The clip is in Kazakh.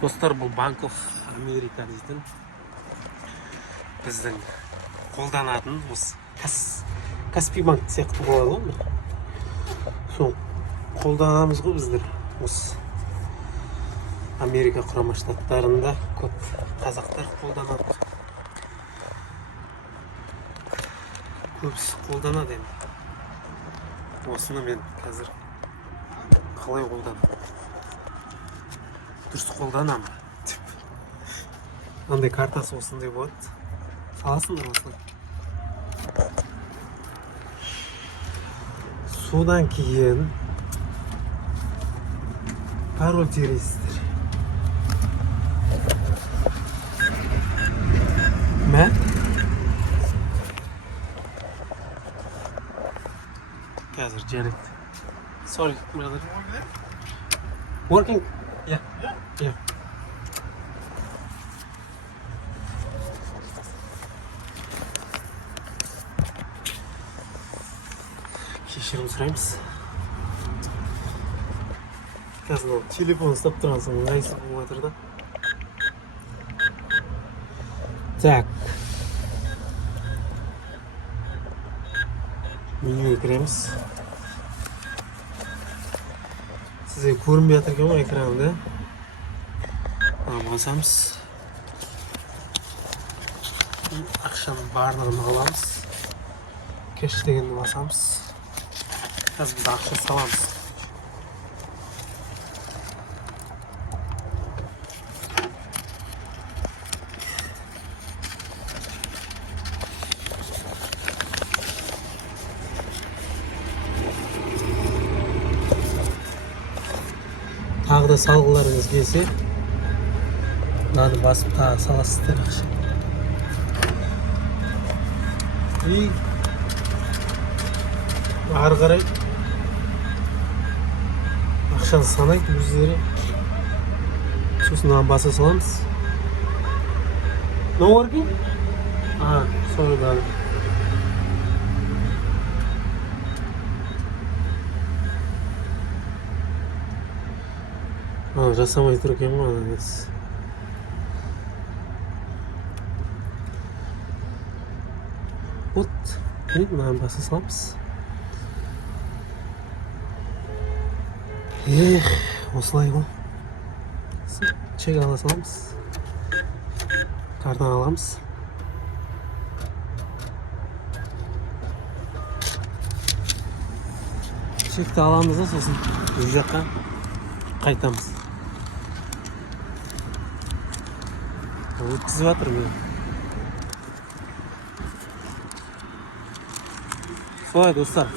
Dostlar, bu Bank of America deйтін біздің қолданатын осы Каспий банк сияқты болады ғой. Сол қолданамыз ғой біздер. Осы Америка құрама штаттарында көп қазақтар қолданады. Көбісі қолданады енді. Осыны мен қазір қалай қолданамын? Дұрыс қолданамын. Андай картасы осындай болады. Саласыңдар осыны. Содан кейін пароль тересіздер. Мә? Қазір жарайды. Sorry, brother. Working? Yeah. Yeah. Кешірім сұраймыз. Қазір телефон ұстап тұрған ыңғайсыз болып жатыр да. Так. Менюге кіреміз. Сізге көрінбей жатыр екен ғой экранында. Басамыз. Ақшаның барлығын аламыз. Кеш дегенді басамыз. Қазір біз ақша саламыз. Тағы да салғыларыңыз келсе, мынаны басып тағы саласыздар ақша. И ары қарай ақшаны санайды өздері. Сосын мынаны баса саламыз. No working? Sorry brother. Жасамай тұр екен ғой анаңыз. Вот, мынаны баса саламыз. Осылай ғой. Чек ала саламыз. Картаны аламыз. Чекті аламыз да, сосын біз жаққа қайтамыз. Өткізіп жатыр мен. Солай достар.